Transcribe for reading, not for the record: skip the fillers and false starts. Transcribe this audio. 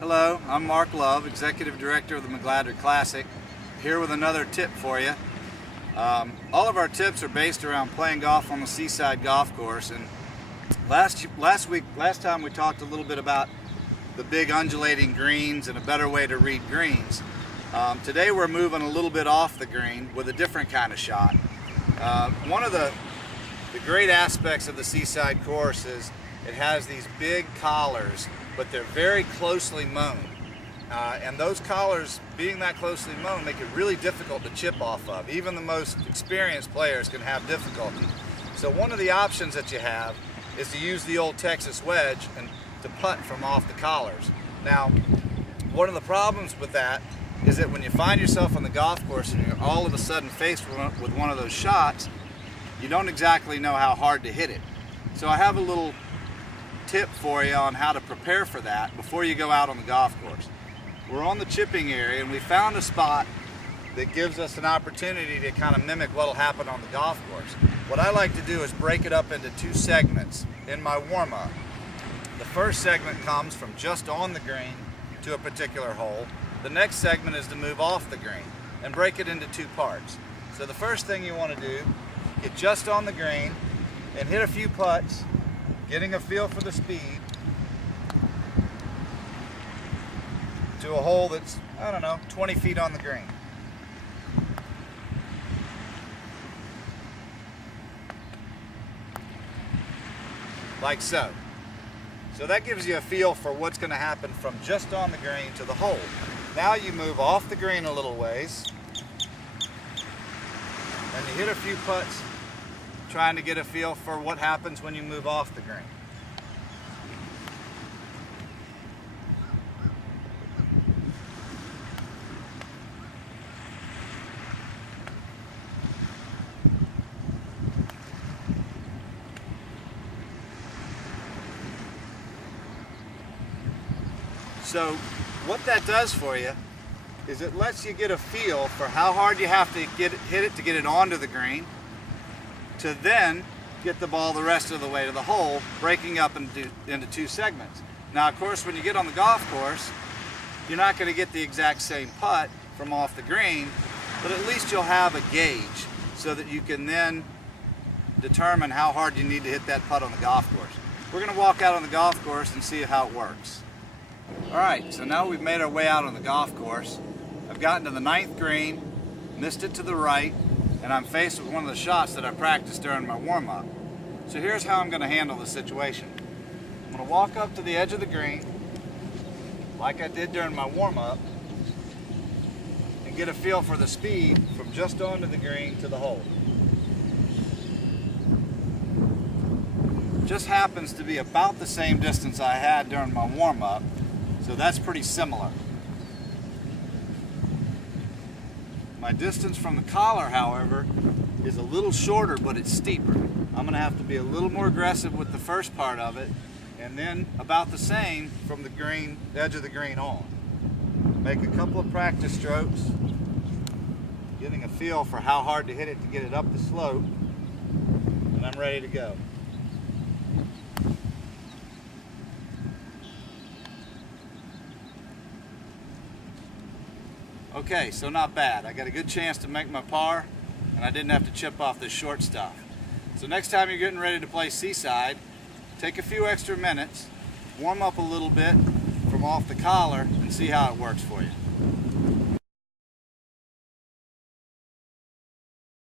Hello, I'm Mark Love, Executive Director of the McGladrey Classic, here with another tip for you. All of our tips are based around playing golf on the seaside golf course, and last time we talked a little bit about the big undulating greens and a better way to read greens. Today we're moving a little bit off the green with a different kind of shot. One of the great aspects of the seaside course is it has these big collars, but they're very closely mown. And those collars, being that closely mown, make it really difficult to chip off of. Even the most experienced players can have difficulty. So one of the options that you have is to use the old Texas wedge and to putt from off the collars. Now, one of the problems with that is that when you find yourself on the golf course and you're all of a sudden faced with one of those shots, you don't exactly know how hard to hit it. So I have a little tip for you on how to prepare for that before you go out on the golf course. We're on the chipping area and we found a spot that gives us an opportunity to kind of mimic what will happen on the golf course. What I like to do is break it up into two segments in my warm-up. The first segment comes from just on the green to a particular hole. The next segment is to move off the green and break it into two parts. So the first thing you want to do, get just on the green and hit a few putts, getting a feel for the speed to a hole that's, I don't know, 20 feet on the green. Like so. So that gives you a feel for what's going to happen from just on the green to the hole. Now you move off the green a little ways and you hit a few putts trying to get a feel for what happens when you move off the green. So what that does for you is it lets you get a feel for how hard you have to hit it to get it onto the green, to then get the ball the rest of the way to the hole, breaking up into two segments. Now, of course, when you get on the golf course, you're not going to get the exact same putt from off the green, but at least you'll have a gauge so that you can then determine how hard you need to hit that putt on the golf course. We're going to walk out on the golf course and see how it works. All right, so now we've made our way out on the golf course. I've gotten to the 9th green, missed it to the right, and I'm faced with one of the shots that I practiced during my warm-up. So here's how I'm going to handle the situation. I'm going to walk up to the edge of the green, like I did during my warm-up, and get a feel for the speed from just onto the green to the hole. Just happens to be about the same distance I had during my warm-up, so that's pretty similar. My distance from the collar, however, is a little shorter, but it's steeper. I'm going to have to be a little more aggressive with the first part of it, and then about the same from the green, edge of the green on. Make a couple of practice strokes, getting a feel for how hard to hit it to get it up the slope, and I'm ready to go. Okay, so not bad. I got a good chance to make my par, and I didn't have to chip off this short stuff. So next time you're getting ready to play seaside, take a few extra minutes, warm up a little bit from off the collar, and see how it works for you.